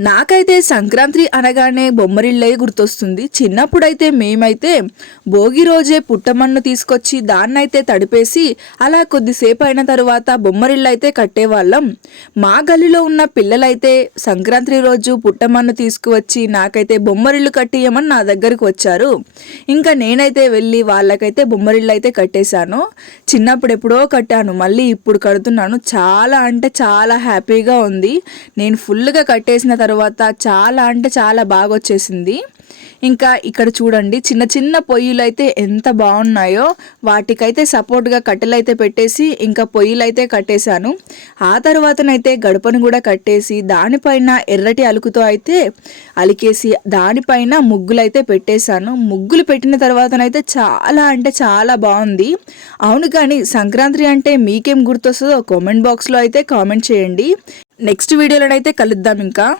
నాకైతే సంక్రాంతి అనగానే బొమ్మరిళ్ళే గుర్తొస్తుంది. చిన్నప్పుడైతే మేమైతే భోగి రోజే పుట్టమన్ను తీసుకొచ్చి దాన్నైతే తడిపేసి అలా కొద్దిసేపు అయిన తరువాత బొమ్మరిళ్ళు అయితే కట్టేవాళ్ళం. మా గల్లీలో ఉన్న పిల్లలైతే సంక్రాంతి రోజు పుట్టమన్ను తీసుకువచ్చి నాకైతే బొమ్మరిళ్ళు కట్టియమని నా దగ్గరికి వచ్చారు. ఇంకా నేనైతే వెళ్ళి వాళ్ళకైతే బొమ్మరిళ్ళు అయితే కట్టేశాను. చిన్నప్పుడు ఎప్పుడో కట్టాను. మళ్ళీ ఇప్పుడు కడుతున్నాను. చాలా అంటే చాలా హ్యాపీగా ఉంది. నేను ఫుల్గా కట్టేసిన తర్వాత తర్వాత చాలా అంటే చాలా బాగా వచ్చేసింది ఇంకా ఇక్కడ చూడండి చిన్న చిన్న పొయ్యిలు అయితే ఎంత బాగున్నాయో వాటికైతే సపోర్ట్గా కట్టెలు అయితే పెట్టేసి ఇంకా పొయ్యిలు అయితే కట్టేశాను. ఆ తర్వాతనైతే గడపను కూడా కట్టేసి దానిపైన ఎర్రటి అలుకుతో అయితే అలికేసి దానిపైన ముగ్గులు అయితే పెట్టేశాను. ముగ్గులు పెట్టిన తర్వాతనైతే చాలా అంటే చాలా బాగుంది. అవును కానీ సంక్రాంతి అంటే మీకేం గుర్తొస్తుందో కామెంట్ బాక్స్లో అయితే కామెంట్ చేయండి. నెక్స్ట్ వీడియోలోనైతే కలుద్దాం ఇంకా.